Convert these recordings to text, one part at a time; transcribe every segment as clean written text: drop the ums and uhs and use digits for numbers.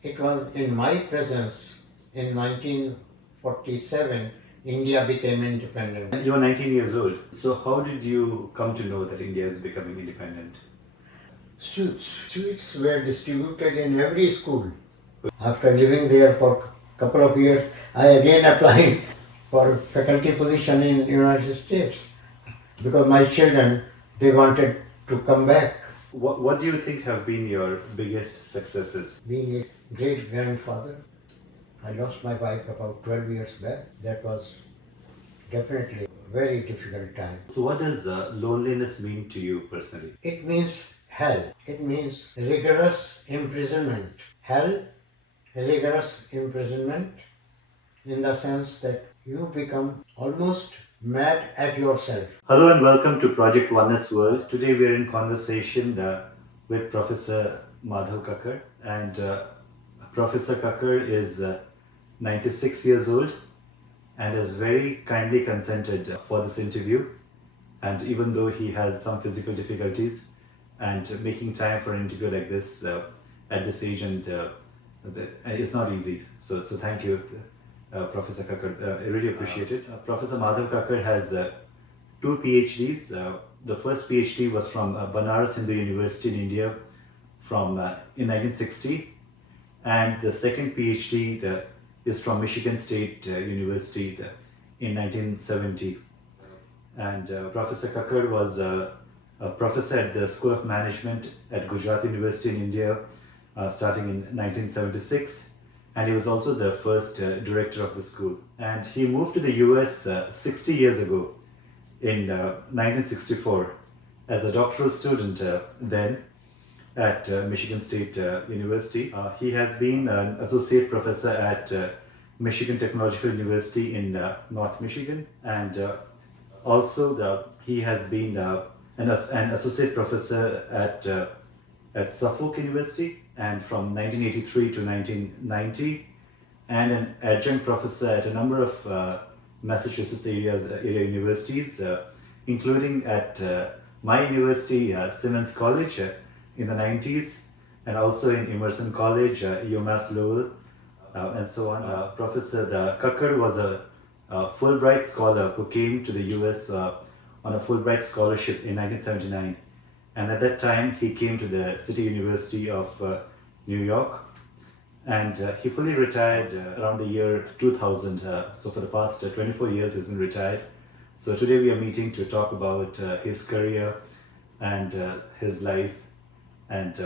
It was in my presence in 1947, India became independent. You were 19 years old. So how did you come to know that India is becoming independent? Sweets were distributed in every school. After living there for a couple of years, I again applied for faculty position in United States because my children, they wanted to come back. What do you think have been your biggest successes? Being a great grandfather, I lost my wife about 12 years back. That was definitely a very difficult time. So what does loneliness mean to you personally? It means hell. It means rigorous imprisonment. Hell, rigorous imprisonment in the sense that you become almost mad at yourself. Hello and welcome to Project Oneness World. Today we are in conversation with Professor Madhav Kakkar, and Professor Kakkar is 96 years old and has very kindly consented for this interview. And even though he has some physical difficulties, and making time for an interview like this at this age and it's not easy. So thank you, Professor Kakkar. I really appreciate it. Professor Madhav Kakkar has two PhDs. The first PhD was from Banaras Hindu University in India in 1960, and the second PhD is from Michigan State University in 1970. And Professor Kakkar was a professor at the School of Management at Gujarat University in India starting in 1976. And he was also the first director of the school. And he moved to the US 60 years ago in 1964 as a doctoral student then at Michigan State University. He has been an associate professor at Michigan Technological University in North Michigan, and also he has been an associate professor at Suffolk University, and from 1983 to 1990, and an adjunct professor at a number of Massachusetts area universities, including at my university, Simmons College, in the 90s, and also in Emerson College, UMass Lowell, and so on. Professor Kakkar was a Fulbright scholar who came to the US on a Fulbright scholarship in 1979. And at that time, he came to the City University of New York, and he fully retired around the year 2000. So for the past 24 years, he's been retired. So today we are meeting to talk about his career and his life, and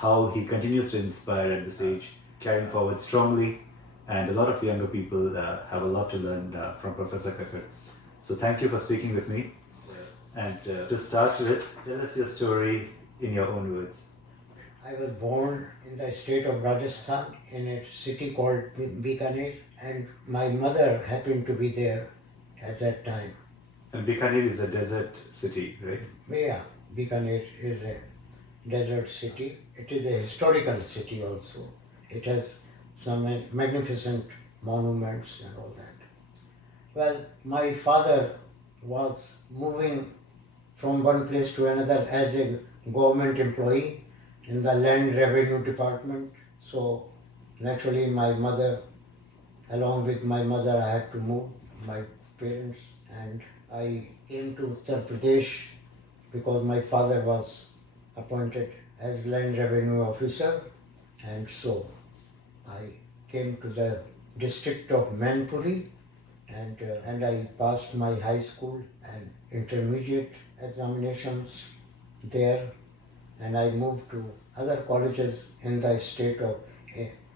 how he continues to inspire at this age, carrying forward strongly. And a lot of younger people have a lot to learn from Professor Kakkar. So thank you for speaking with me. And to start with, tell us your story in your own words. I was born in the state of Rajasthan in a city called Bikaner, and my mother happened to be there at that time. And Bikaner is a desert city, right? Yeah, Bikaner is a desert city. It is a historical city also. It has some magnificent monuments and all that. Well, my father was moving from one place to another as a government employee in the land revenue department. So naturally along with my mother, I had to move, my parents, and I came to Uttar Pradesh because my father was appointed as land revenue officer, and so I came to the district of Manpuri, and I passed my high school and intermediate examinations there, and I moved to other colleges in the state of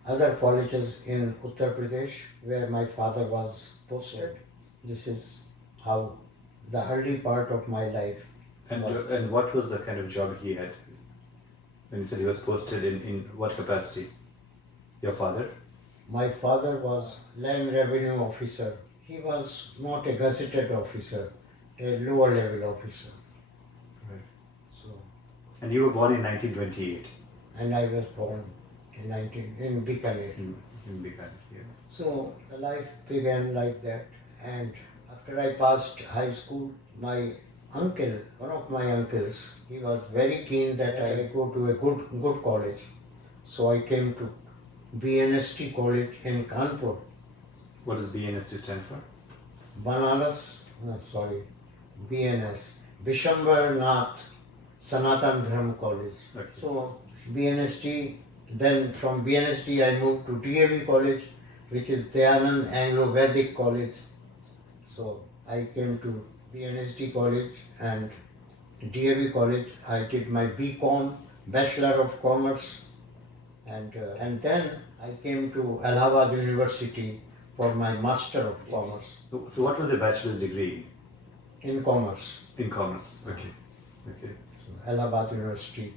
other colleges in Uttar Pradesh where my father was posted. This is how the early part of my life. And what was the kind of job he had? When you said he was posted in what capacity? Your father? My father was land revenue officer. He was not a gazetted officer, a lower level officer. Right. So, And you were born in 1928. and I was born in Bikaner. In Bikaner, yeah. So the life began like that, and after I passed high school, my uncle, one of my uncles, he was very keen that I go to a good college. So I came to BNST College in Kanpur, What does BNST stand for? BNS, Vishwambar Nath Sanatan Dharma College. Okay. So BNST, then from BNST I moved to DAV College, which is Dayanand Anglo-Vedic College. So I came to BNST College and DAV College. I did my BCom, Bachelor of Commerce, and then I came to Allahabad University for my Master of Commerce So what was your bachelor's degree in Commerce. in commerce? Okay. Okay. Allahabad University,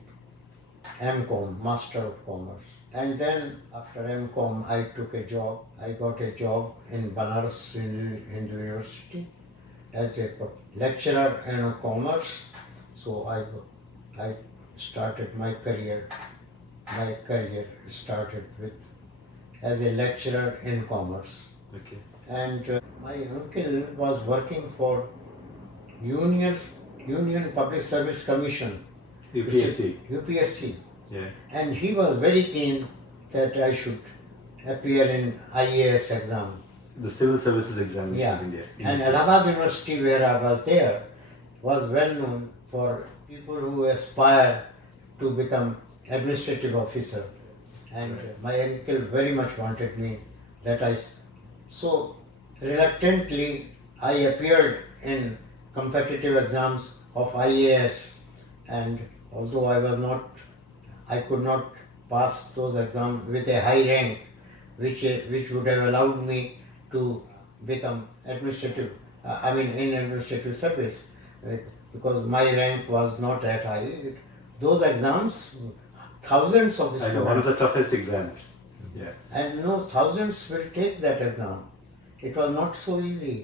MCom, Master of Commerce. And then after MCom, I took a job. I got a job in Banaras Hindu University as a lecturer in commerce. So I started my career. My career started with as a lecturer in commerce. Okay. And my uncle was working for Union Public Service Commission, UPSC. UPSC, Yeah. and he was very keen that I should appear in IAS exam. The civil services examination Yeah. of India. And Allahabad University, where I was there, was well known for people who aspire to become administrative officer. And Right. my uncle very much wanted me that so reluctantly I appeared in competitive exams of IAS, and although I could not pass those exams with a high rank, which would have allowed me to become in administrative service, because my rank was not that high. Those exams, thousands of the I know, one of students, the toughest exams. Yeah. and thousands will take that exam. It was not so easy.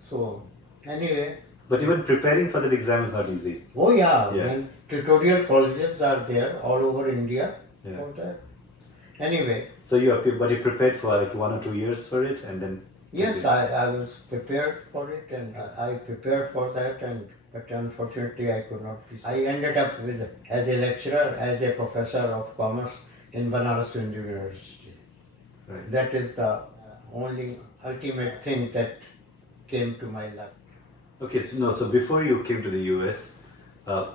So anyway, But even preparing for that exam is not easy. oh yeah, Yeah. and tutorial colleges are there all over India Yeah. for that. Anyway, So but you prepared for like 1 or 2 years for it, and then. yes, I was prepared for it, and I prepared for that, but unfortunately I could not be. I ended up as a lecturer, as a professor of commerce in Banaras Hindu University. Right. That is the only ultimate thing that came to my life. Okay, so before you came to the US,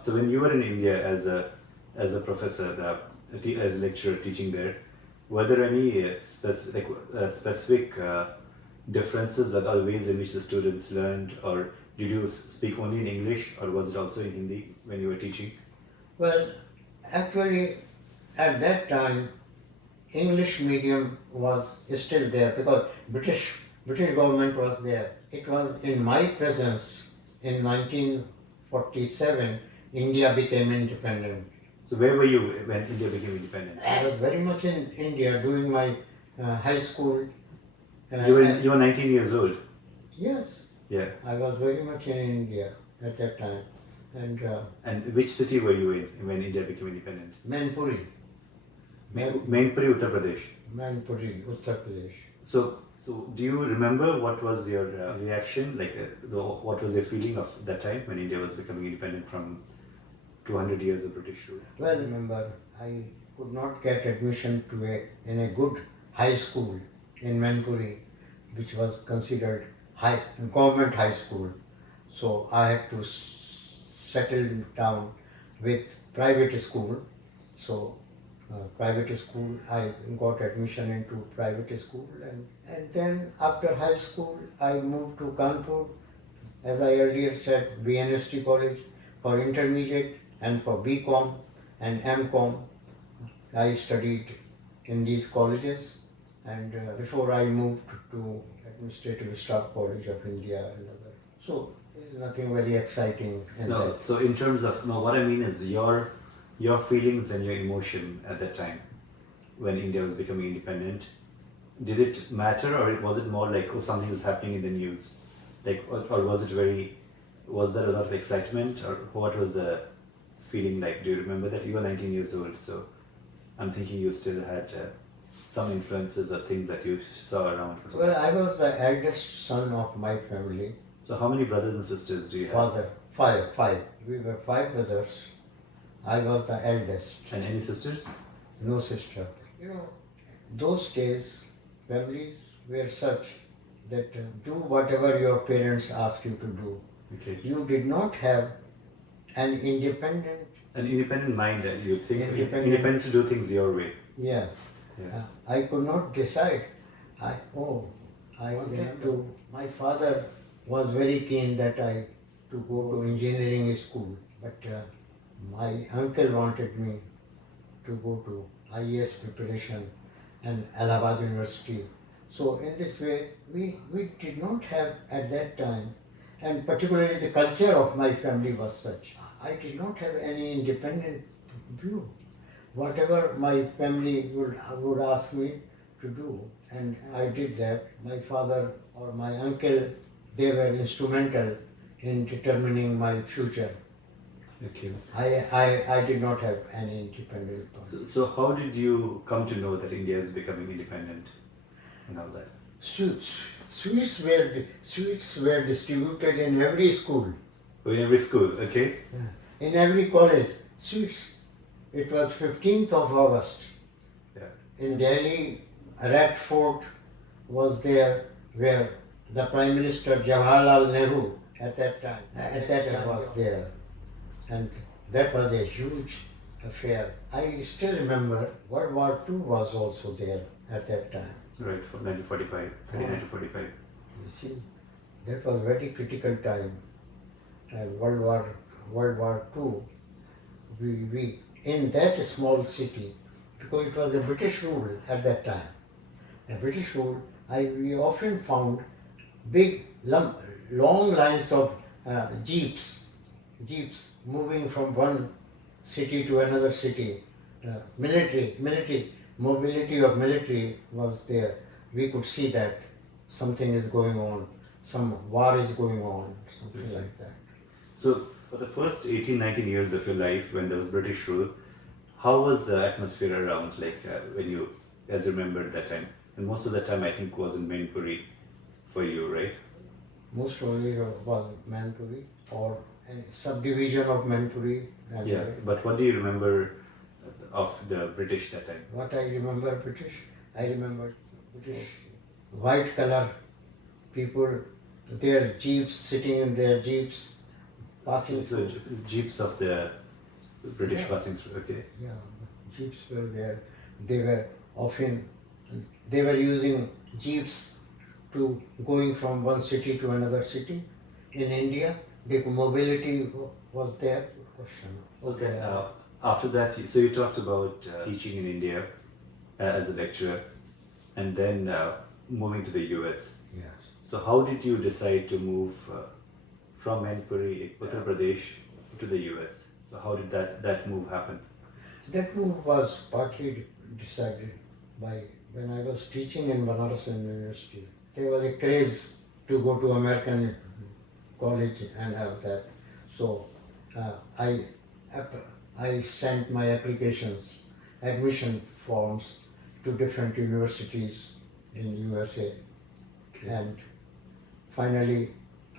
so when you were in India as a professor, as a lecturer teaching there, were there any specific differences, like the ways in which the students learned, or did you speak only in English, or was it also in Hindi when you were teaching? Well, actually, at that time, English medium was still there because British government was there. It was in my presence in 1947, India became independent. So where were you when India became independent? I was very much in India doing my high school. You were 19 years old. Yes, Yeah. I was very much in India at that time. And which city were you in when India became independent? Manpuri, Mainpuri, Uttar Pradesh. Manpuri, Uttar Pradesh. So do you remember what was your reaction, like what was your feeling of that time when India was becoming independent from 200 years of British rule? Well, remember, I could not get admission in a good high school in Manpuri, which was considered government high school. So I had to settle down with private school. So private school, I got admission into private school, and then after high school I moved to Kanpur, as I earlier said, BNST College for intermediate, and for BCom and MCom I studied in these colleges, and before I moved to Administrative Staff College of India. So there's nothing very exciting in No, that. so in terms of, no, what I mean is your feelings and your emotion at that time when India was becoming independent, did it matter, or was it more like, oh, something is happening in the news, like, or was there a lot of excitement, or what was the feeling like? Do you remember that? You were 19 years old, so I'm thinking you still had some influences or things that you saw around. Well, I was the eldest son of my family. So how many brothers and sisters do you have? Father, five. We were 5 brothers. I was the eldest. And any sisters? no sister. You know, those days, families were such that do whatever your parents ask you to do. Okay. You did not have an independent, An independent mind, and you think Independent. independence to do things your way. yeah. Yeah. I could not decide. I wanted to. My father was very keen that I to go to engineering school, but my uncle wanted me to go to IAS preparation and Allahabad University. So in this way, we did not have at that time, and particularly the culture of my family was such. I did not have any independent view. Whatever my family would ask me to do, and I did that. My father or my uncle, they were instrumental in determining my future. Okay. I did not have any independent thought. So how did you come to know that India is becoming independent and all that? Sweets were distributed in every school, Oh, in every school, okay? in every college. Sweets. It was 15th of August. Yeah. In Delhi, Red Fort was there, where the Prime Minister Jawaharlal Nehru at that time was there, and that was a huge affair. I still remember World War II was also there at that time. Right, from 1945, 39 to 45. You see, that was very critical time. And World War II, we in that small city, because it was a British rule at that time. A British rule, we often found big, long lines of jeeps moving from one city to another city. Military mobility of military was there. We could see that something is going on, some war is going on, something like that. So for the first 18, 19 years of your life when there was British rule, how was the atmosphere around, like when you, as you remembered that time? And most of the time I think was in Mainpuri for you, right? Most of it was Manpuri or a subdivision of Manpuri. Yeah, but what do you remember of the British that time? What I remember British, I remember British white color people, their jeeps, sitting in their jeeps, passing So through. jeeps of the British Yeah. passing through, okay. Yeah, jeeps were there. They were using jeeps to going from one city to another city. In India, the mobility was there. Okay. After that, so you talked about teaching in India as a lecturer, and then moving to the US. Yes. So how did you decide to move from Mainpuri, Uttar Pradesh, to the US? So how did that move happen? That move was partly decided by when I was teaching in Banaras University. There was a craze to go to American college and have that. So I sent my applications, admission forms to different universities in USA. Okay. And finally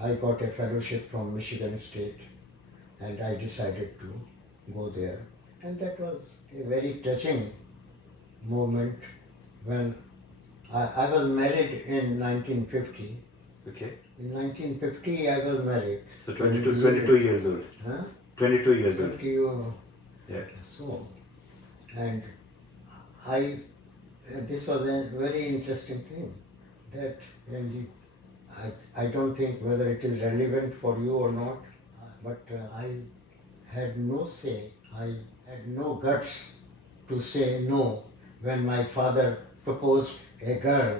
I got a fellowship from Michigan State and I decided to go there. And that was a very touching moment when I was married in 1950. Okay. In 1950 I was married. So 22 years old. Huh? 22 years old. 20 years. Yeah. So, and this was a very interesting thing that, and I don't think whether it is relevant for you or not, but I had no say, I had no guts to say no when my father proposed a girl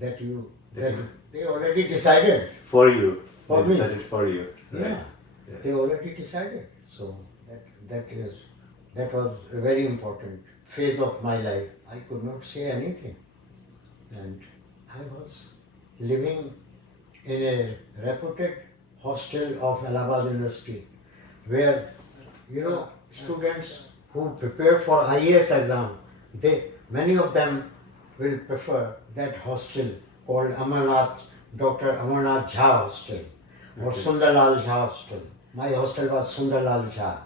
that they already decided. For you. For They me. decided for you. Right. Yeah, they already decided. So that was a very important phase of my life. I could not say anything, and I was living in a reputed hostel of Allahabad University, where students who prepare for IAS exam, many of them will prefer that hostel called Dr. Amarnath Jha Hostel or Okay. Sundarlal Jha Hostel. My hostel was Sundarlal Jha.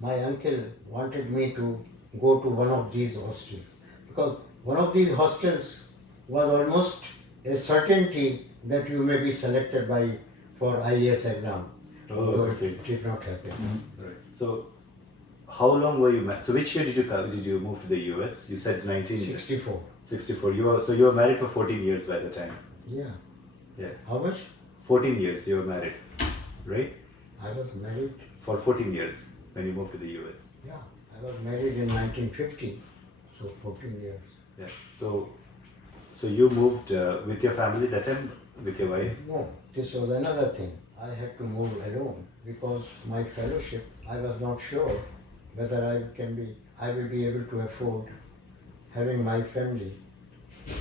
My uncle wanted me to go to one of these hostels, because one of these hostels was almost a certainty that you may be selected for IAS exam. Although okay. it did not happen. Right. So, how long were you married? So, which year did you move to the US? You said 64. 64. You were married for 14 years by the time. Yeah. Yeah. How much? 14 years you were married, right? I was married. For 14 years when you moved to the US. Yeah. I was married in 1950, so 14 years. Yeah. So you moved with your family that time, with your wife? No, this was another thing. I had to move alone because my fellowship, I was not sure whether I will be able to afford having my family.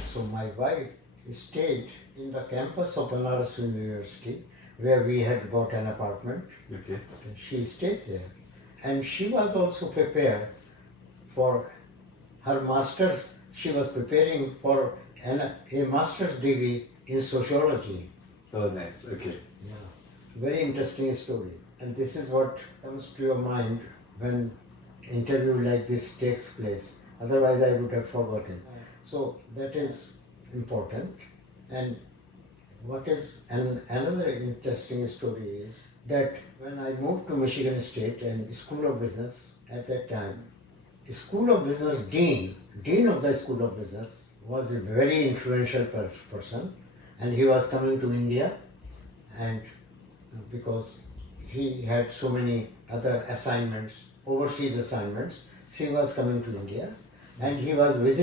So my wife stayed in the campus of Banaras University where we had got an apartment. Okay. And she stayed there. And she was also prepared for her master's. She was preparing for a master's degree in sociology. Oh, nice. Okay. Yeah, very interesting story. And this is what comes to your mind when interview like this takes place. Otherwise, I would have forgotten. So that is important. And what is another interesting story is that when I moved to Michigan State and School of Business at that time, School of Business Dean of the School of Business was a very influential person, and he was coming to India, and because he had so many other assignments, overseas assignments, so he was coming to India, and he was going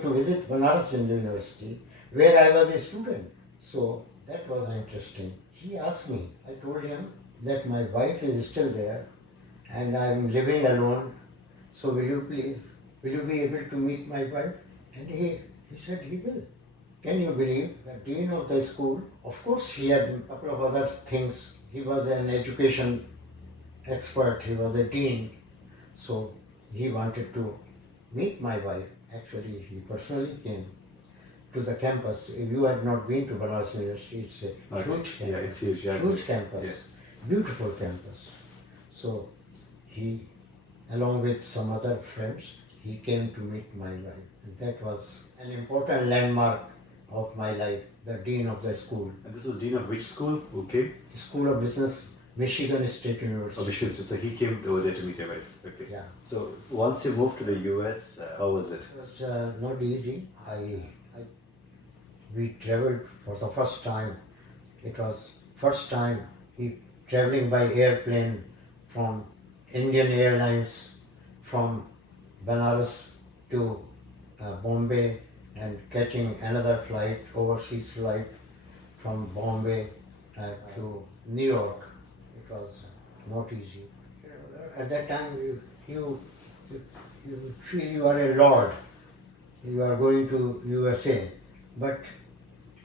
to visit Banaras University, where I was a student. So that was interesting. He asked me, I told him that my wife is still there and I am living alone, so will you be able to meet my wife? And he said he will. Can you believe the dean of the school? Of course, he had a couple of other things. He was an education expert, he was a dean, so he wanted to meet my wife. Actually, he personally came to the campus. If you had not been to Banaras University, it's a huge campus. Yeah, it's huge. Yeah. Huge campus, Yeah. Beautiful campus. So he, along with some other friends, he came to meet my wife. And that was an important landmark of my life, the dean of the school. And this was dean of which school? Okay. School of Business, Michigan State University. Oh, Michigan State. So he came over there to meet your wife. Okay. Yeah. So once you moved to the US, how was it? It was not easy. We traveled for the first time. It was first time traveling by airplane from Indian Airlines from Banaras to Bombay and catching another flight, overseas flight from Bombay to New York. It was not easy. At that time you feel you are a lord. You are going to USA, but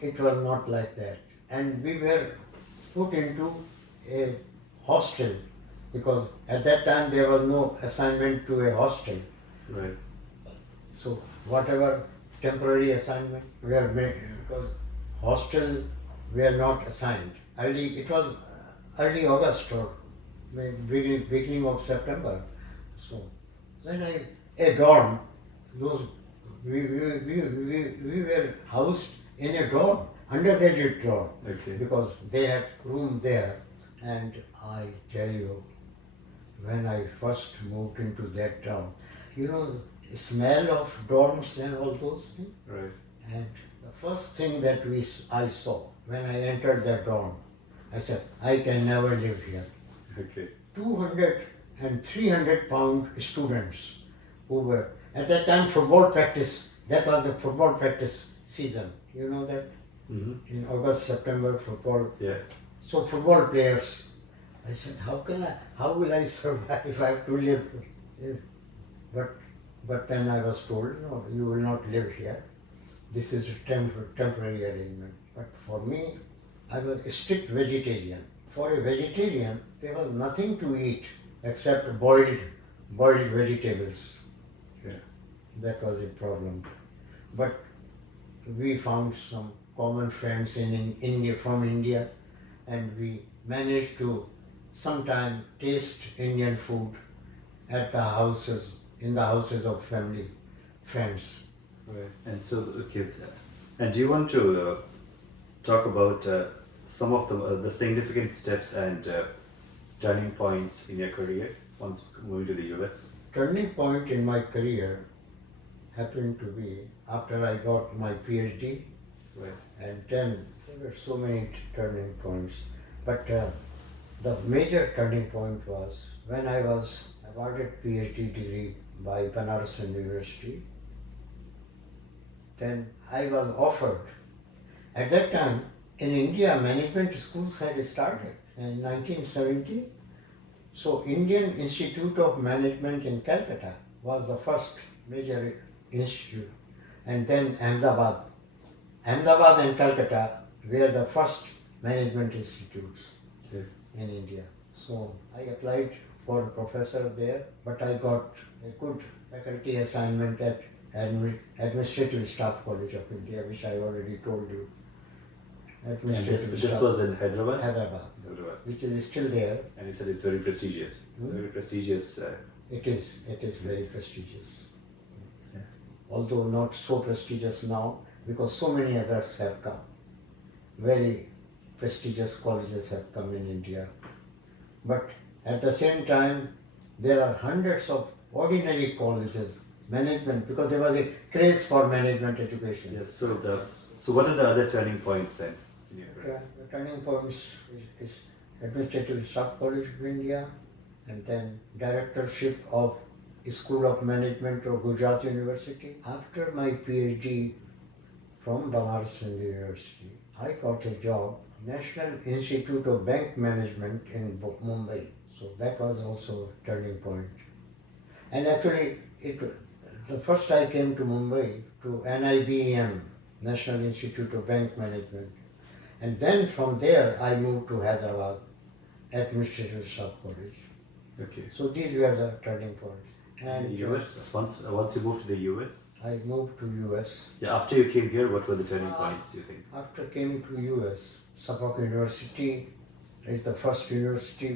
it was not like that. And we were put into a hostel because at that time there was no assignment to a hostel. Right. So whatever temporary assignment we were made, because hostel were not assigned. It was early August or beginning of September. So when a dorm, we were housed in a dorm, undergraduate dorm, Okay. because they had room there. And I tell you, when I first moved into that dorm, smell of dorms and all those things. Right. And the first thing that I saw when I entered that dorm, I said, I can never live here. Okay. 200 and 300 pound students who were, at that time football practice, that was the football practice season. You know that? Mm-hmm. In August, September, football. Yeah. So football players, I said, how will I survive if I have to live? But then I was told, no, you will not live here. This is a temporary arrangement. But for me, I was a strict vegetarian. For a vegetarian, there was nothing to eat except boiled vegetables. Yeah. That was a problem. But we found some common friends from India, and we managed to sometime taste Indian food. at the houses, in the houses of family, friends. Right. And so, okay. And do you want to talk about some of the significant steps and turning points in your career once moving to the US? Turning point in my career happened to be after I got my PhD, Right. and then there were so many turning points. But the major turning point was when I was awarded PhD degree by Banaras University. Then I was offered. At that time, in India, management schools had started in 1970. So Indian Institute of Management in Calcutta was the first major institute, and then Ahmedabad. Ahmedabad and Calcutta were the first management institutes in India. So I applied for a professor there, but I got a good faculty assignment at Administrative Staff College of India, which I already told you. And this was in Hyderabad? Hyderabad, which is still there. And you said it's very prestigious. It's very prestigious. It is very prestigious. Yeah. Although not so prestigious now, because so many others have come. Very prestigious colleges have come in India. But at the same time, there are hundreds of ordinary colleges, management, because there was a craze for management education. Yes. So what are the other turning points then? In your career? The turning points is Administrative Staff College of India, and then directorship of School of Management of Gujarat University. After my PhD from Banaras University, I got a job, National Institute of Bank Management in Mumbai. So that was also a turning point. And actually, the first I came to Mumbai to NIBM, National Institute of Bank Management. And then from there I moved to Hyderabad, Administrative Staff College. Okay. So these were the turning points. And the US, once you moved to the US? I moved to US. Yeah, after you came here, what were the turning points, you think? After came to US, Suffolk University is the first university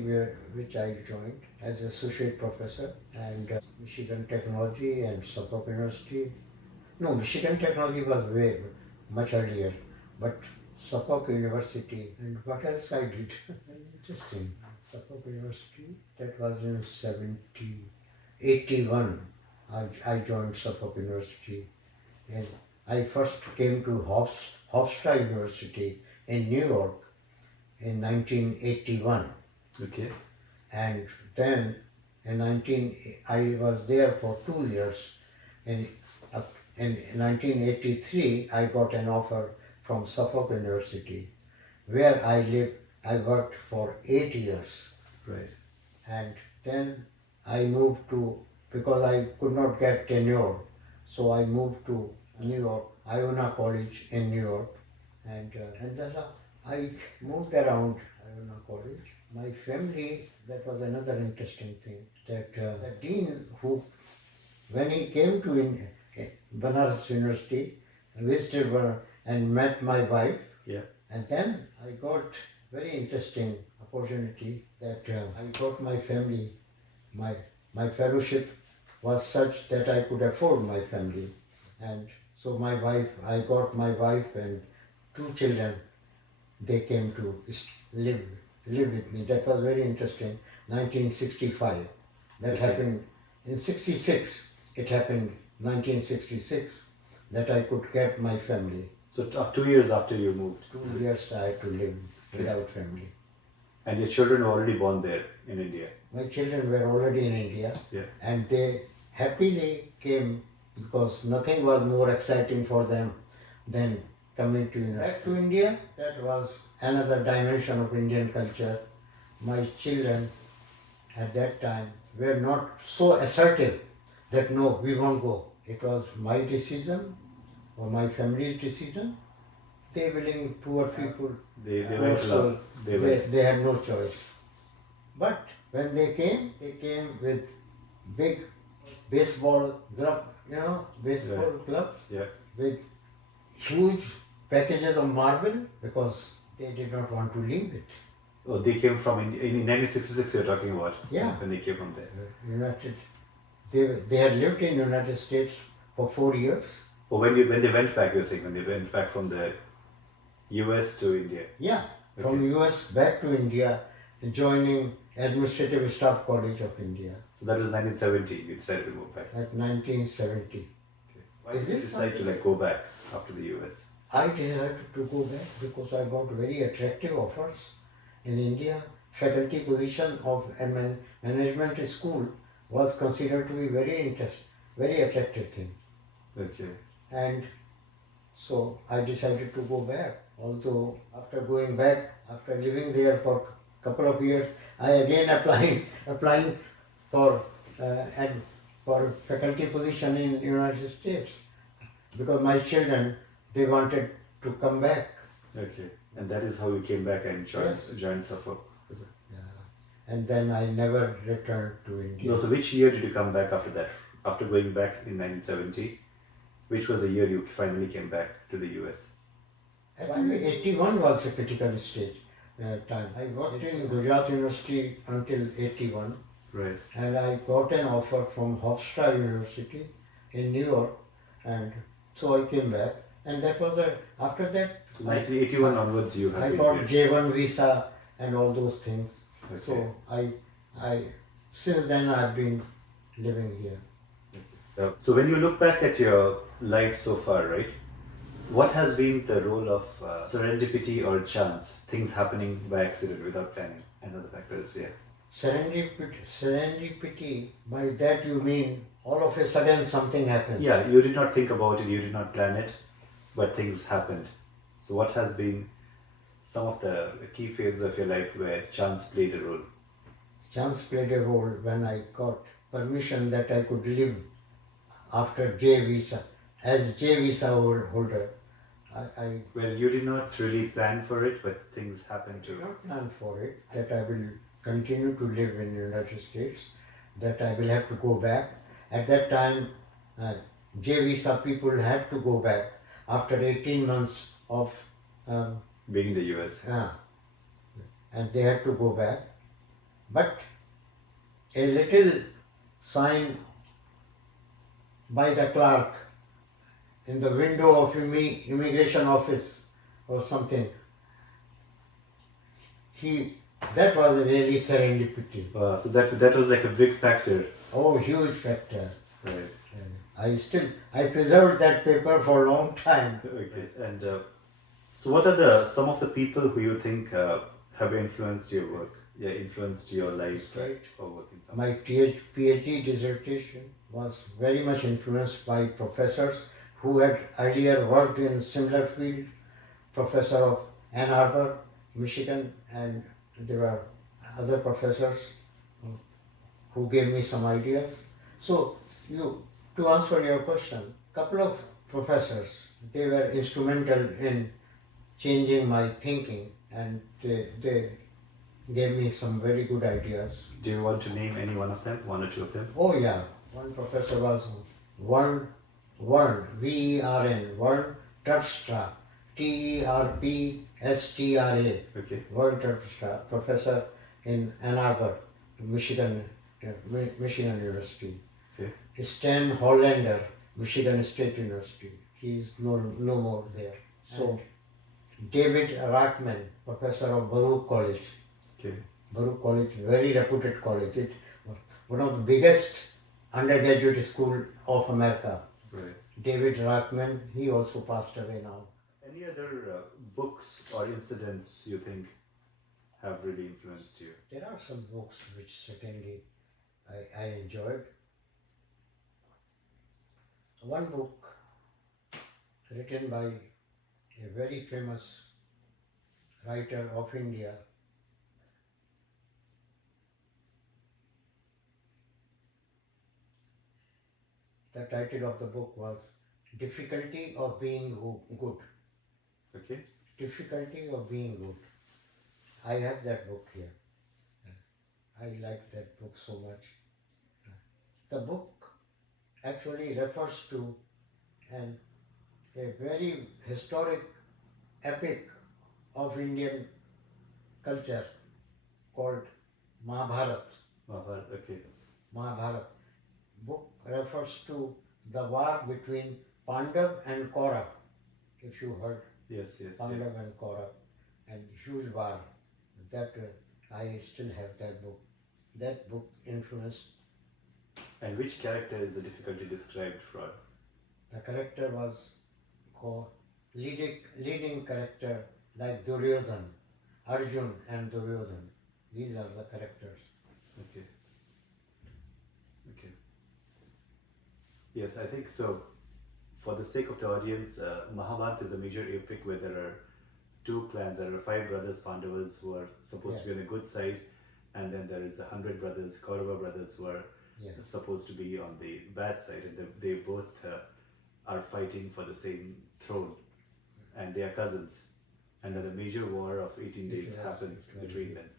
which I joined as associate professor, and Michigan Technology and Suffolk University. No, Michigan Technology was way much earlier, but Suffolk University, and what else I did? Interesting. Suffolk University, that was in 81. I joined Suffolk University, and I first came to Hofstra University in New York in 1981. Okay. And then I was there for 2 years. In 1983, I got an offer from Suffolk University, where I worked for 8 years. Right. And then I moved because I could not get tenure, so I moved to New York, Iona College in New York, and then I moved around Iona College. My family, that was another interesting thing, that the dean who, when he came to Banaras University, visited Banaras and met my wife. Yeah. And then I got very interesting opportunity that I got my family, my fellowship was such that I could afford my family. And so I got my wife and 2 children, they came to live with me. That was very interesting. 1965. That happened in 66. It happened 1966 that I could get my family. So 2 years after you moved? 2 years I had to live without family. And your children were already born there in India? My children were already in India, yeah. And they happily came because nothing was more exciting for them than coming to university. Back to India, that was another dimension of Indian culture. My children at that time were not so assertive that no, we won't go. It was my decision or my family's decision. They willing, poor people, they went along. They had no choice. But when they came with big baseball glove, baseball gloves, with huge packages of marble because they did not want to leave it. Oh, they came from India in 1966. You're talking about? Yeah. When they came from there. United. They had lived in United States for 4 years. Or when they went back, you're saying when they went back from the US to India. Yeah, from US back to India, joining Administrative Staff College of India. So that was 1970. You decided to go back. At 1970. Okay. Why did you decide to go back after the US? I decided to go back because I got very attractive offers in India. Faculty position of management school was considered to be very attractive thing. Okay. And so I decided to go back. Although after going back, after living there for a couple of years, I again applying for for faculty position in United States because my children, they wanted to come back. Okay. And that is how you came back and joined Suffolk. Yeah. And then I never returned to India. No, so which year did you come back after that? After going back in 1970, which was the year you finally came back to the US? Actually, 81 was a critical stage time. I worked in Gujarat University until 81. Right. And I got an offer from Hofstra University in New York, and so I came back. And that was after that. So 1981 onwards, you have I been got here. J1 visa and all those things. Okay. So I since then I've been living here. So when you look back at your life so far, right? What has been the role of serendipity or chance, things happening by accident without planning, and other factors? Yeah. Serendipity, by that you mean all of a sudden something happens. Yeah, you did not think about it, you did not plan it, but things happened. So what has been some of the key phases of your life where chance played a role? Chance played a role when I got permission that I could live after J visa, as J visa holder. Well, you did not really plan for it, but things happened did to. not plan for it, that I will continue to live in the United States, that I will have to go back. At that time, J visa people had to go back after 18 months of Being in the US. and they had to go back. But a little sign by the clerk in the window of immigration office or something, that was really serendipity. So that was like a big factor. Oh, huge factor. Right. I preserved that paper for a long time. Okay. And so what are some of the people who you think have influenced your work? Yeah, influenced your life, Right. or work in some. My PhD dissertation was very much influenced by professors who had earlier worked in similar field. Professor of Ann Arbor, Michigan, and there were other professors who gave me some ideas. So, to answer your question, couple of professors, they were instrumental in changing my thinking, and they gave me some very good ideas. Do you want to name any one of them, one or two of them? Oh yeah, one professor was Vern, V-E-R-N, Vern Terpstra, Terpstra, Okay. Vern Terpstra, professor in Ann Arbor, Michigan University. Okay. Stan Hollander, Michigan State University. He is no more there. So, David Rackman, professor of Baruch College. Okay. Baruch College, very reputed college. It's one of the biggest undergraduate school of America. Right. David Rackman, he also passed away now. Any other books or incidents you think have really influenced you? There are some books which certainly I enjoyed. One book written by a very famous writer of India, the title of the book was Difficulty of Being Good. Okay. Difficulty of Being Good. I have that book here. I like that book so much. The book actually refers to a very historic epic of Indian culture, called Mahabharat. Okay. Mahabharat. Book refers to the war between Pandav and Kaurav. If you heard Yes. Pandav and Kaurav, and huge war. That I still have that book. That book influenced. And which character is the difficulty described for? The character was called leading character like Duryodhan, Arjun and Duryodhan. These are the characters. Okay. Yes, I think so. For the sake of the audience, Mahabharata is a major epic where there are two clans. There are 5 brothers, Pandavas, who are supposed to be on the good side, and then there is the 100 brothers, Kaurava brothers, who are supposed to be on the bad side, and they both are fighting for the same throne, and they are cousins. And then the major war of 18 days happens between them.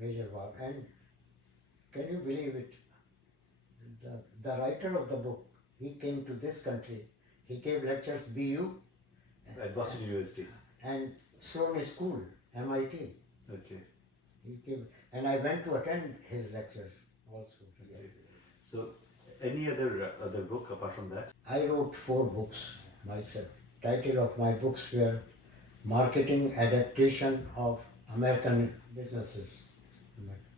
Major war. And can you believe it? The writer of the book, he came to this country. He gave lectures BU At Boston University. and Sloan School, MIT. Okay. He came, and I went to attend his lectures also. Okay. So, any other book apart from that? I wrote 4 books myself. Title of my books were Marketing Adaptation of American Businesses.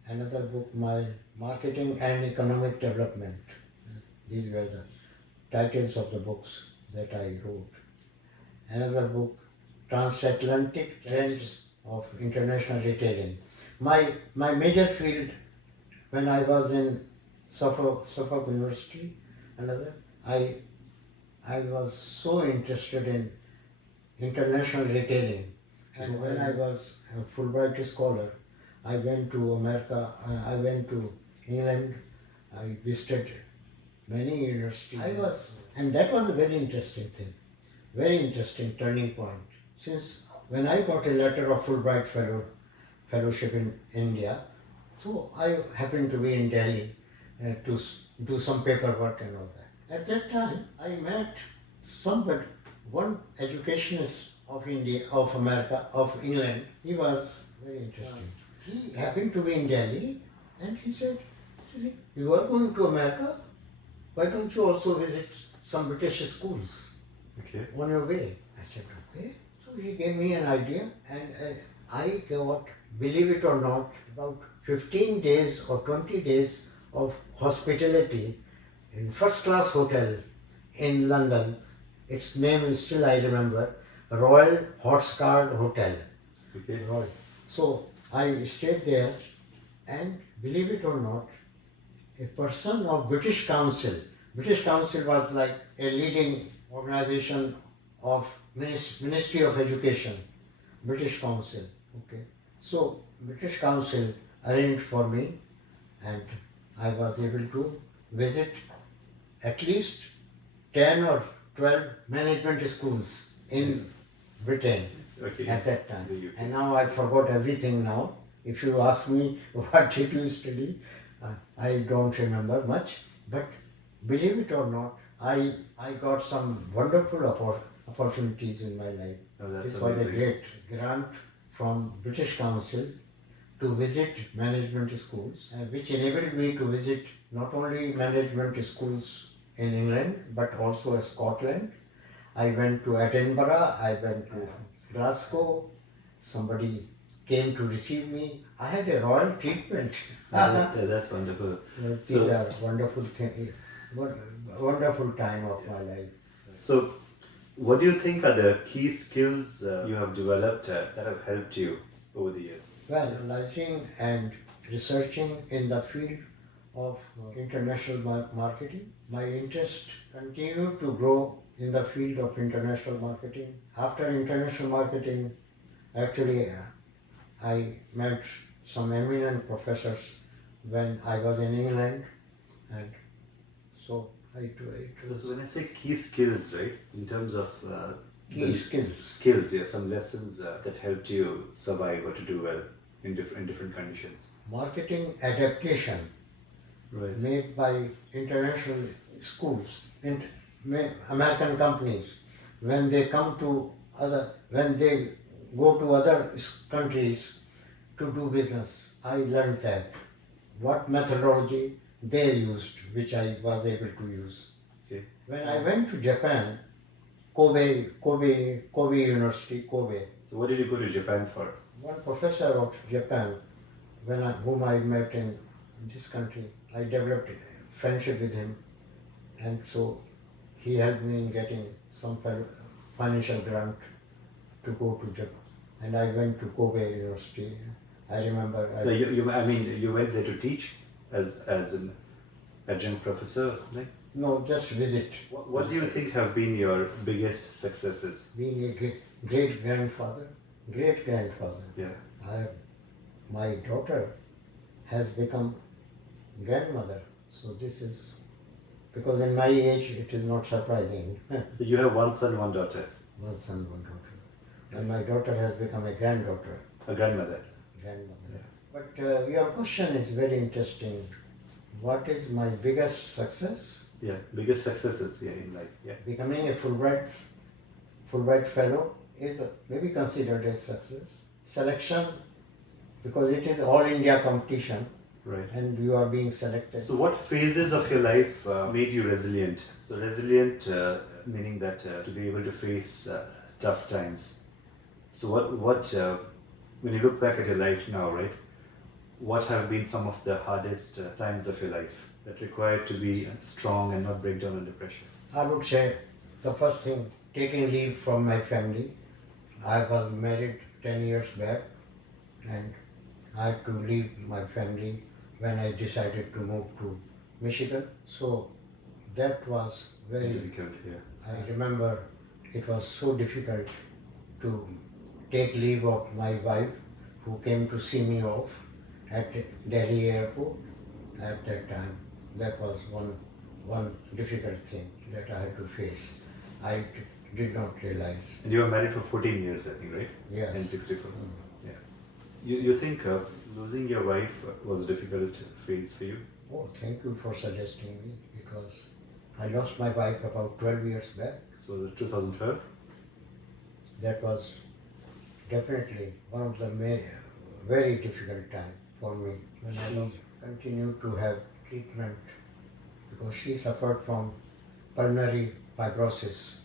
Another book, my Marketing and Economic Development. These were the titles of the books that I wrote. Another book, Transatlantic Trends of International Retailing. My major field when I was in Suffolk University, I was so interested in international retailing. And when I was a Fulbright scholar, I went to America, I went to England, I visited many universities. And that was a very interesting thing, very interesting turning point. Since when I got a letter of Fulbright fellowship in India, so I happened to be in Delhi to do some paperwork and all that. At that time, I met one educationist of England. He was very interesting. He happened to be in Delhi, and he said, "You are going to America? Why don't you also visit some British schools on your way?" I said, "Okay." So he gave me an idea, and I got, believe it or not, about 15 days or 20 days of hospitality in first-class hotel in London. Its name is still, I remember, Royal Horsecard Hotel. Okay. Royal. So I stayed there, and believe it or not, a person of British Council was like a leading organization of Ministry of Education, British Council. Okay. So British Council arranged for me, and I was able to visit at least 10 or 12 management schools in Britain at that time. And now I forgot everything now. If you ask me what did you study, I don't remember much. But believe it or not, I got some wonderful opportunities in my life. This was a great grant from British Council to visit management schools, which enabled me to visit not only management schools in England but also Scotland. I went to Edinburgh, I went to Glasgow. Somebody came to receive me. I had a royal treatment. That's wonderful. These are wonderful things, wonderful time of my life. So, what do you think are the key skills you have developed that have helped you over the years? Well, analyzing and researching in the field of international marketing, my interest continued to grow in the field of international marketing. After international marketing, actually, I met some eminent professors when I was in England, and so So when I say key skills, right, in terms of key skills, some lessons that helped you survive or to do well in different conditions. Marketing adaptation made by international schools, American companies, when they go to other countries to do business. I learned that. What methodology they used, which I was able to use. Okay. When I went to Japan, Kobe University, Kobe. So what did you go to Japan for? One professor of Japan, whom I met in this country, I developed a friendship with him, and so he helped me in getting some financial grant to go to Japan. And I went to Kobe University. I remember. So you went there to teach as an adjunct professor or something? No, just visit. What do you think have been your biggest successes? Being a great grandfather. Yeah. My daughter has become grandmother. So this is, because in my age it is not surprising. So you have one son, one daughter. One son, one daughter. And my daughter has become a granddaughter. A grandmother. Grandmother. But your question is very interesting. What is my biggest success? Yeah, biggest successes in life. Yeah. Becoming a Fulbright fellow is maybe considered a success. Selection, because it is all India competition. Right. And you are being selected. So what phases of your life made you resilient? So resilient meaning that to be able to face tough times. So what when you look back at your life now, right? What have been some of the hardest times of your life that required to be strong and not break down under pressure? I would say the first thing, taking leave from my family. I was married 10 years back and I had to leave my family when I decided to move to Michigan. So that was very difficult. Yeah. I remember it was so difficult to take leave of my wife who came to see me off at Delhi airport at that time. That was one difficult thing that I had to face. I did not realize. And you were married for 14 years, I think, right? Yes. In 64. Yeah. You think losing your wife was a difficult phase for you? Oh, thank you for suggesting me, because I lost my wife about 12 years back. So 2012? That was definitely one of the very difficult time for me. When I continued to have treatment, because she suffered from pulmonary fibrosis.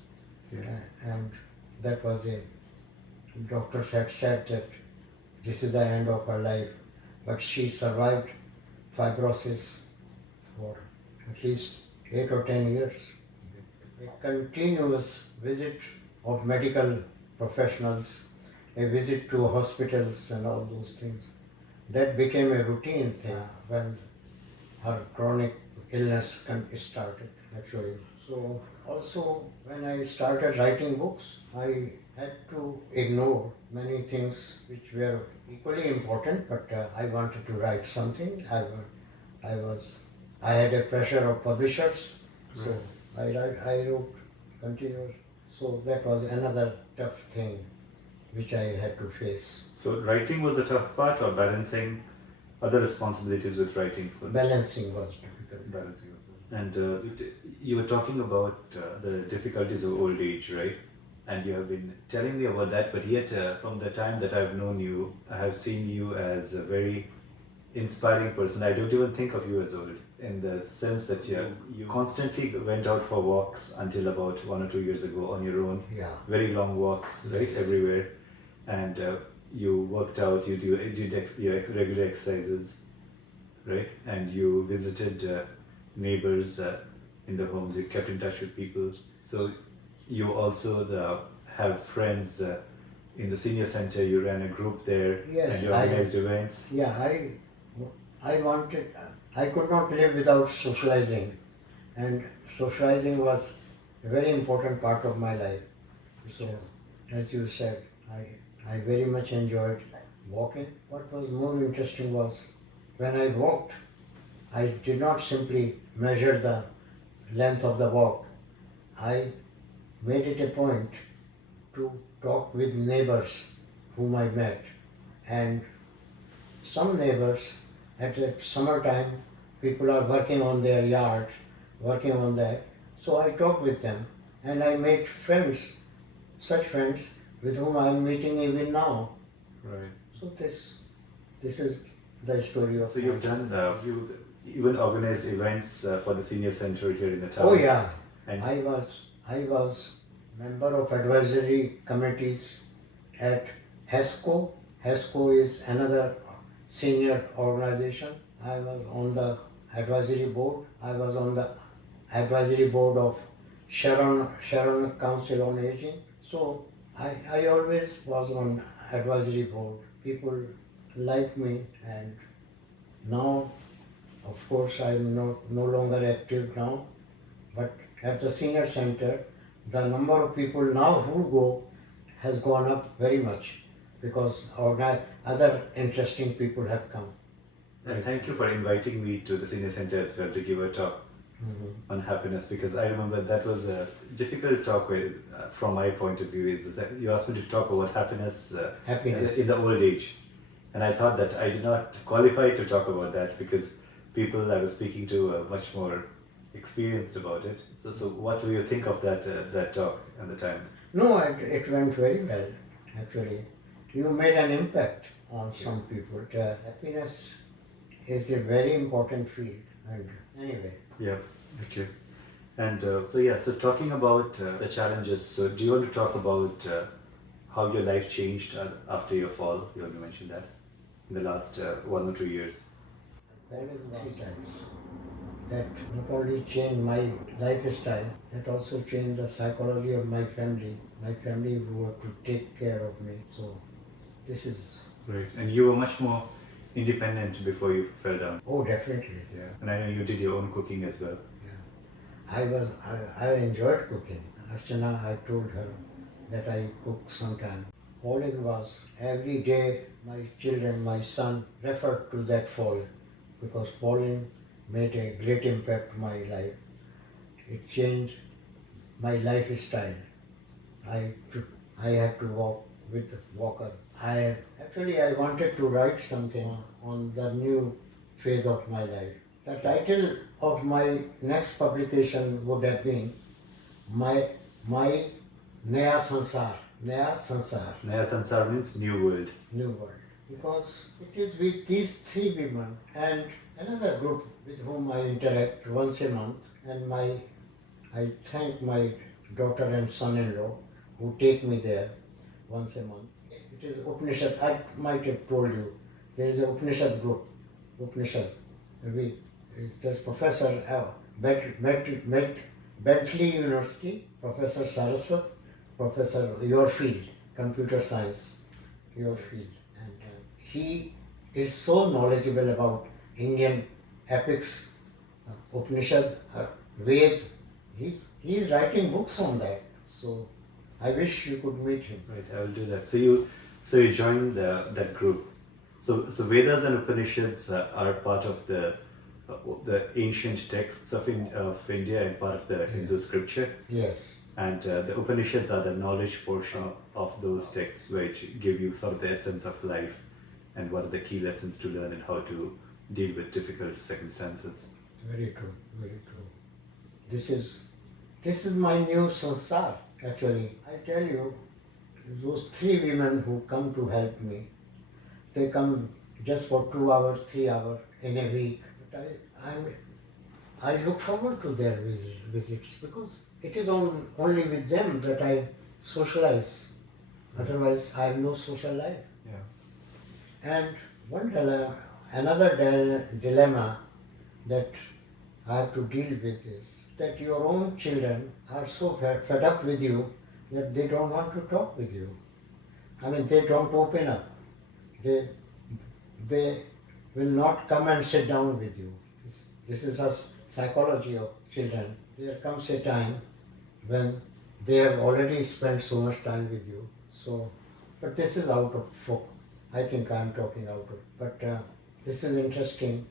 Yeah. And that was doctors had said that this is the end of her life, but she survived fibrosis for at least 8 or 10 years. A continuous visit of medical professionals, a visit to hospitals and all those things. That became a routine thing when her chronic illness started, actually. So also when I started writing books, I had to ignore many things which were equally important, but I wanted to write something. I had a pressure of publishers, so I wrote continuous. So that was another tough thing which I had to face. So writing was the tough part, or balancing other responsibilities with writing? Balancing was difficult. Balancing was. And you were talking about the difficulties of old age, right? And you have been telling me about that, but yet from the time that I've known you, I have seen you as a very inspiring person. I don't even think of you as old, in the sense that you constantly went out for walks until about 1 or 2 years ago on your own. Yeah. Very long walks, right, everywhere. And you worked out, you did your regular exercises, right? And you visited neighbors in the homes, you kept in touch with people. So you also have friends in the senior center, you ran a group there. Yes, and you organized events. Yeah, I could not live without socializing, and socializing was a very important part of my life. So, as you said, I very much enjoyed walking. What was more interesting was when I walked, I did not simply measure the length of the walk. I made it a point to talk with neighbors whom I met, and some neighbors at the summertime, people are working on their yards, working on that. So I talked with them and I made friends, such friends with whom I am meeting even now. Right. So this is the story of. So you've done, you even organized events for the senior center here in the town. Oh yeah, And I was member of advisory committees at HESCO. HESCO is another senior organization. I was on the advisory board. I was on the advisory board of Sharon Council on Aging. So I always was on advisory board. People like me, and now of course I am no longer active now, but at the senior center the number of people now who go has gone up very much because other interesting people have come. And thank you for inviting me to the senior center as well to give a talk on happiness, because I remember that was a difficult talk from my point of view. Is that you asked me to talk about happiness, Happiness. in the old age, and I thought that I did not qualify to talk about that because people I was speaking to are much more experienced about it. So what do you think of that talk at the time? No, it went very well actually. You made an impact on some people. Happiness is a very important field, and anyway. Yeah, okay. And so talking about the challenges, so do you want to talk about how your life changed after your fall? You want to mention that in the last 1 or 2 years? That is one thing that not only changed my lifestyle, that also changed the psychology of my family. My family who had to take care of me. So this is. Right. And you were much more independent before you fell down. Oh, definitely. Yeah. And I know you did your own cooking as well. Yeah. I enjoyed cooking. Archana, I told her that I cook sometime. Falling was every day my children, my son referred to that fall because falling made a great impact on my life. It changed my lifestyle. I have to walk with a walker. I wanted to write something on the new phase of my life. The title of my next publication would have been my Naya Sansar. Naya Sansar. Naya Sansar means new world. New world. Because it is with these three women and another group with whom I interact once a month, and I thank my daughter and son-in-law who take me there once a month. It is Upanishad. I might have told you there is a Upanishad group. Upanishad. There's Professor Bentley University, Professor Saraswat, Professor your field, computer science, your field, and he is so knowledgeable about Indian epics, Upanishad, Ved. He is writing books on that. So I wish you could meet him. Right, I will do that. So you joined that group. So Vedas and Upanishads are part of the ancient texts of India and part of the Hindu scripture. Yes. And the Upanishads are the knowledge portion of those texts which give you sort of the essence of life and what are the key lessons to learn and how to deal with difficult circumstances. Very true, very true. This is my new sansar, actually. I tell you, those three women who come to help me, they come just for 2 hours, 3 hours in a week. But I look forward to their visits because it is only with them that I socialize. Otherwise, I have no social life. Yeah. And another dilemma that I have to deal with is that your own children are so fed up with you that they don't want to talk with you. I mean, they don't open up. They will not come and sit down with you. This is a psychology of children. There comes a time when they have already spent so much time with you. So, but this is out of focus. I think I am talking out of. But this is interesting.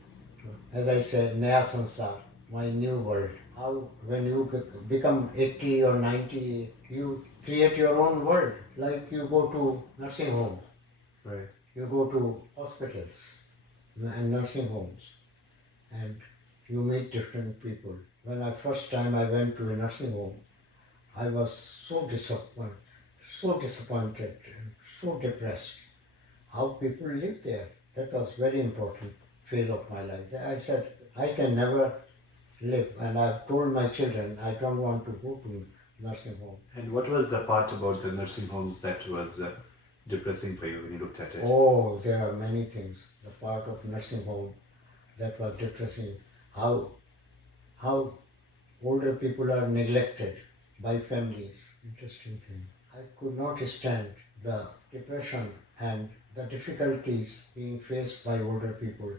As I said, Naya Sansar, my new world. How when you become 80 or 90, you create your own world. Like you go to nursing home. Right. You go to hospitals and nursing homes, and you meet different people. When first time I went to a nursing home, I was so disappointed and so depressed. How people live there. That was very important phase of my life. I said, I can never live, and I've told my children, I don't want to go to nursing home. And what was the part about the nursing homes that was depressing for you when you looked at it? Oh, there are many things. The part of nursing home that was depressing. How older people are neglected by families. Interesting thing. I could not stand the depression and the difficulties being faced by older people.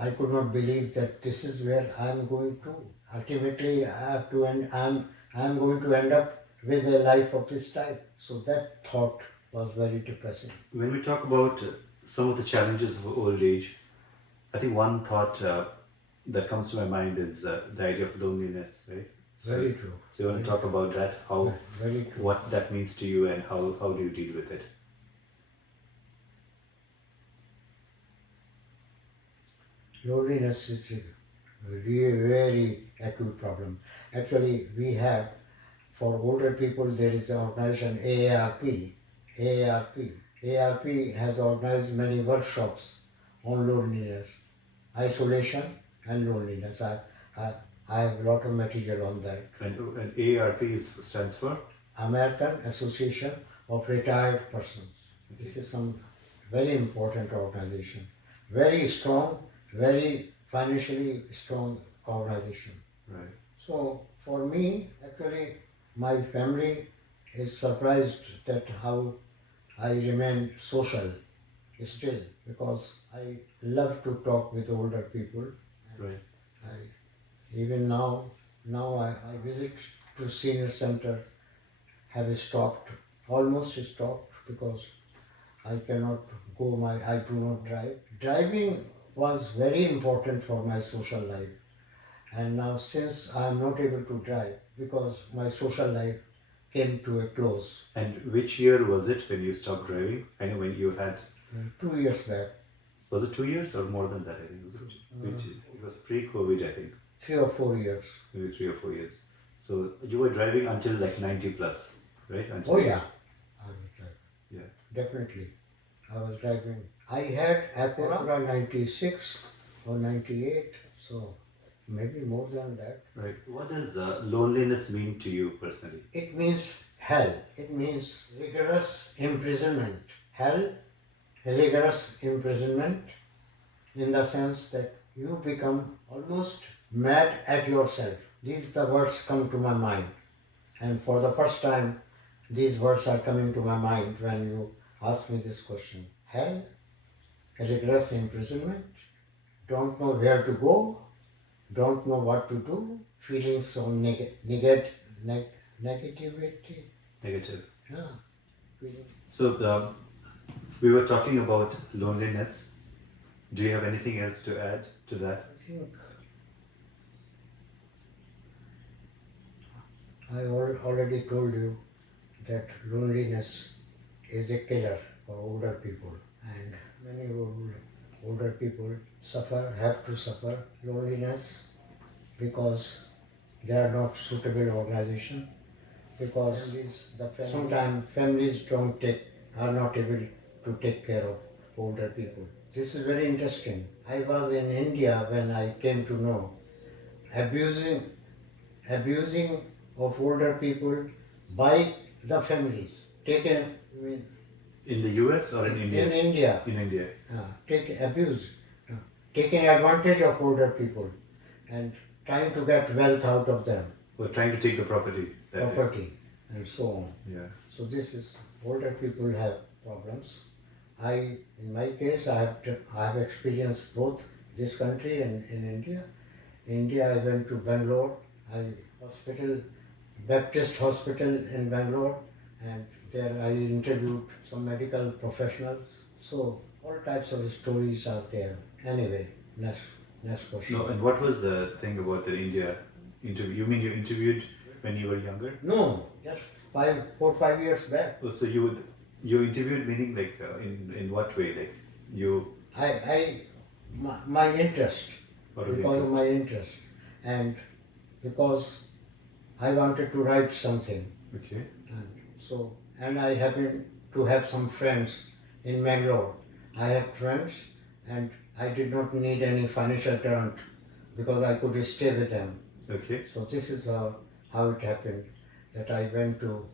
I could not believe that this is where I am going to. Ultimately, I have to end. I am going to end up with a life of this type. So that thought was very depressing. When we talk about some of the challenges of old age, I think one thought that comes to my mind is the idea of loneliness, right? Very true. So you want to talk about that, how, Very true. what that means to you, and how do you deal with it? Loneliness is a very acute problem. Actually, we have, for older people, there is an organization AARP. AARP has organized many workshops on loneliness, isolation and loneliness. I have a lot of material on that. And AARP stands for? American Association of Retired Persons. This is some very important organization. Very strong, very financially strong organization. Right. So for me, actually, my family is surprised that how I remain social still, because I love to talk with older people. Right. Even now I visit to senior center, have stopped, almost stopped, because I cannot go, I do not drive. Driving was very important for my social life. And now since I am not able to drive, because my social life came to a close. And which year was it when you stopped driving? I know when you had... 2 years back. Was it 2 years or more than that? I think it was pre-COVID, I think. 3 or 4 years. Maybe 3 or 4 years. So you were driving until like 90 plus, right? Until Oh yeah, I was driving. Yeah. Definitely. I was driving. I had Acura 96 or 98, so maybe more than that. Right. What does loneliness mean to you personally? It means hell. It means rigorous imprisonment. Hell, rigorous imprisonment, in the sense that you become almost mad at yourself. These the words come to my mind. And for the first time, these words are coming to my mind when you ask me this question. Hell, rigorous imprisonment, don't know where to go, don't know what to do, feeling so negativity. Negative. Yeah. So we were talking about loneliness. Do you have anything else to add to that? I think I already told you that loneliness is a killer for older people, and many older people have to suffer loneliness because they are not suitable organization, because sometimes families are not able to take care of older people. This is very interesting. I was in India when I came to know abusing of older people by the families. In the US or in India? In India. In India. Taking advantage of older people and trying to get wealth out of them. Or trying to take the property. And so on. Yeah. So this is, older people have problems. In my case, I have experienced both this country and in India. In India, I went to Bangalore, Baptist Hospital in Bangalore, and there I interviewed some medical professionals. So all types of stories are there. Anyway, next question. No, and what was the thing about the India interview? You mean you interviewed when you were younger? No, just 4 or 5 years back. Oh, so you interviewed, meaning like in what way? Like you... My interest, because of my interest, and because I wanted to write something. Okay. And I happened to have some friends in Bangalore. I had friends, and I did not need any financial grant because I could stay with them. Okay. So this is how it happened, that I went to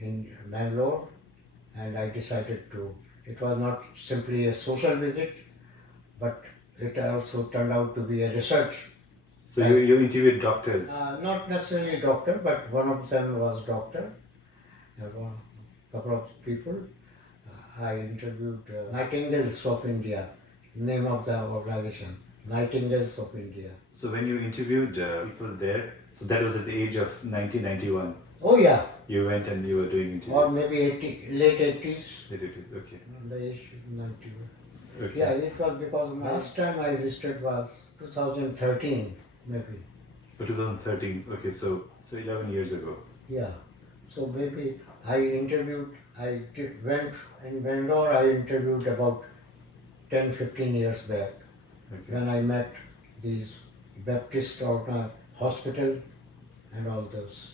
in Bangalore and I decided to. It was not simply a social visit, but it also turned out to be a research. So you interviewed doctors. Not necessarily doctor, but one of them was doctor. A couple of people. I interviewed Nightingales of India, name of the organization, Nightingales of India. So when you interviewed people there, so that was at the age of 1991. Oh yeah. You went and you were doing interviews. Or maybe late 80s. Late 80s, okay. The age of 91. Okay. Yeah, it was because last time I visited was 2013, maybe. For 2013, okay, so 11 years ago. Yeah. So maybe I went in Bangalore, I interviewed about 10-15 years back. Okay. When I met these Baptist hospital and all those.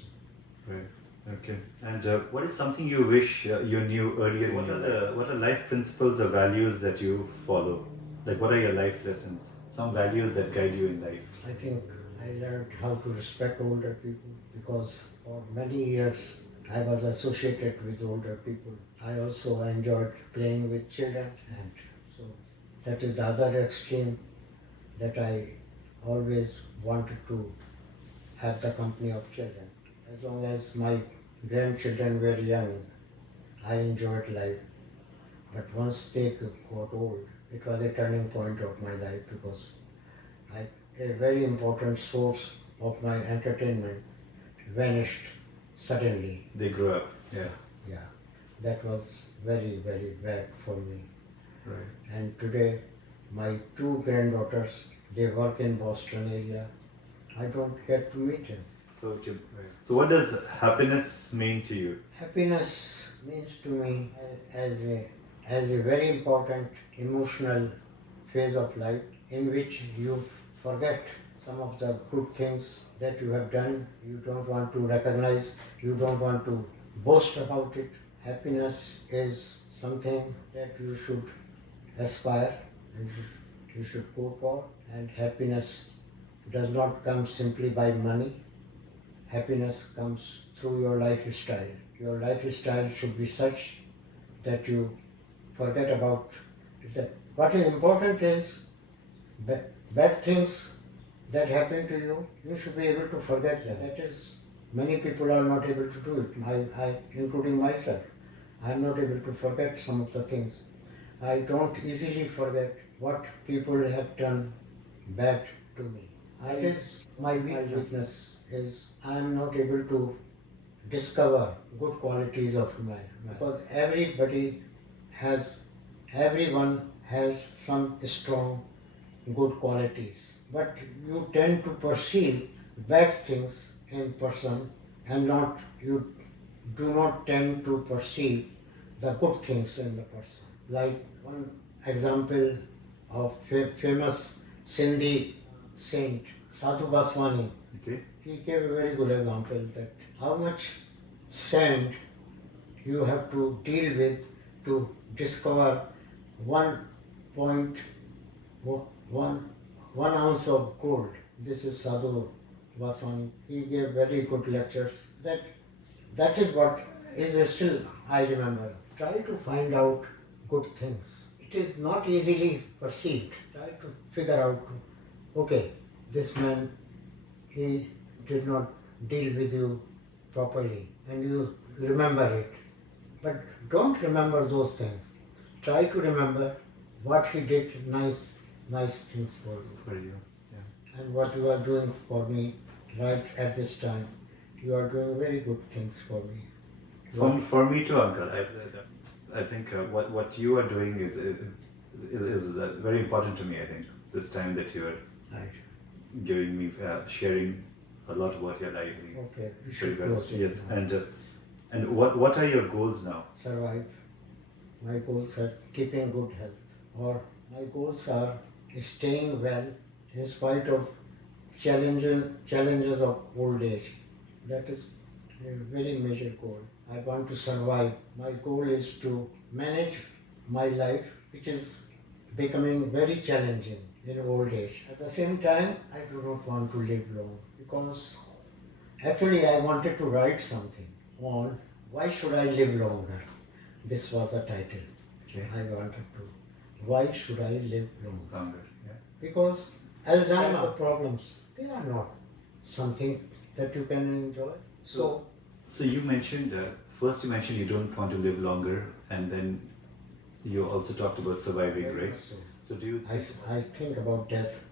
Right. Okay. And what is something you wish you knew earlier in your life? What are life principles or values that you follow? Like what are your life lessons? Some values that guide you in life. I think I learned how to respect older people because for many years I was associated with older people. I also enjoyed playing with children, and so that is the other extreme, that I always wanted to have the company of children. As long as my grandchildren were young, I enjoyed life. But once they got old, it was a turning point of my life because a very important source of my entertainment vanished suddenly. They grew up. Yeah. Yeah, that was very, very bad for me. Right. And today, my two granddaughters, they work in Boston area. I don't get to meet them. So what does happiness mean to you? Happiness means to me as a very important emotional phase of life in which you forget some of the good things that you have done. You don't want to recognize, you don't want to boast about it. Happiness is something that you should aspire and you should go for, and happiness does not come simply by money. Happiness comes through your lifestyle. Your lifestyle should be such that you forget about that. What is important is bad things that happen to you, you should be able to forget them. That is, many people are not able to do it, I including myself. I am not able to forget some of the things. I don't easily forget what people have done bad to me. It is my weakness is I am not able to discover good qualities of man, because everyone has some strong good qualities, but you tend to perceive bad things in person and you do not tend to perceive the good things in the person. Like one example of famous Sindhi saint Sadhu Baswani. Okay. He gave a very good example that how much sand you have to deal with to discover 1 ounce of gold. This is Sadhu Baswani. He gave very good lectures. That is what is still I remember. Try to find out good things. It is not easily perceived. Try to figure out, okay, this man, he did not deal with you properly and you remember it. But don't remember those things. Try to remember what he did nice things for you. For you, yeah. And what you are doing for me right at this time. You are doing very good things for me. For me too, Uncle. I think what you are doing is very important to me. I think this time that you are giving me sharing a lot about your life. Okay, you should close it. Yes, and what are your goals now? Survive. My goals are keeping good health, or my goals are staying well in spite of challenges of old age. That is a very major goal. I want to survive. My goal is to manage my life, which is becoming very challenging in old age. At the same time, I do not want to live long because actually I wanted to write something on why should I live longer. This was the title. Okay. I wanted to. Why should I live longer? Longer. Yeah. Because Alzheimer problems, they are not something that you can enjoy. So you mentioned, first you mentioned you don't want to live longer, and then you also talked about surviving, right? So do you? I think about death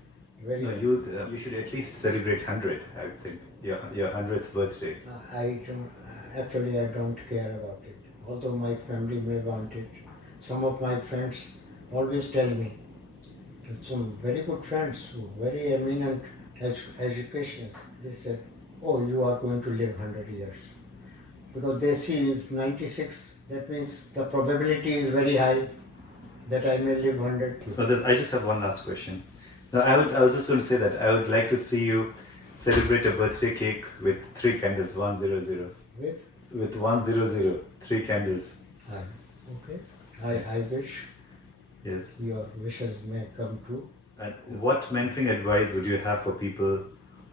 very. No, you should at least celebrate 100. I would think your 100th birthday. I don't care about it. Although my family may want it. Some of my friends always tell me, some very good friends, very eminent educationists, they said, oh, you are going to live 100 years. Because they see it's 96, that means the probability is very high that I may live 100. So I just have one last question. Now, I was just going to say that I would like to see you celebrate a birthday cake with 3 candles, 100. With 100, 3 candles. Okay. I wish Yes. your wishes may come true. And what mentoring advice would you have for people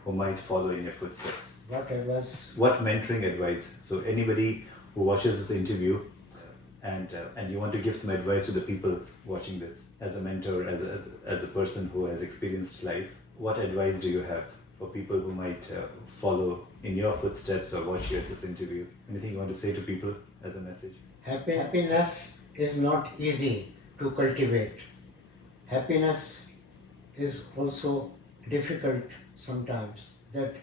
who might follow in your footsteps? What advice? What mentoring advice? So anybody who watches this interview and you want to give some advice to the people watching this as a mentor, as a person who has experienced life, what advice do you have for people who might follow in your footsteps or watch this interview? Anything you want to say to people as a message? Happiness is not easy to cultivate. Happiness is also difficult sometimes. That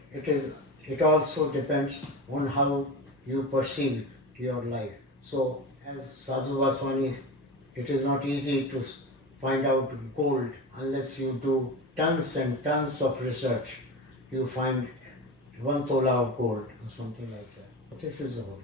it also depends on how you perceive your life. So as Sadhu Vaswani, it is not easy to find out gold unless you do tons and tons of research. You find 1 tola of gold or something like that. This is all.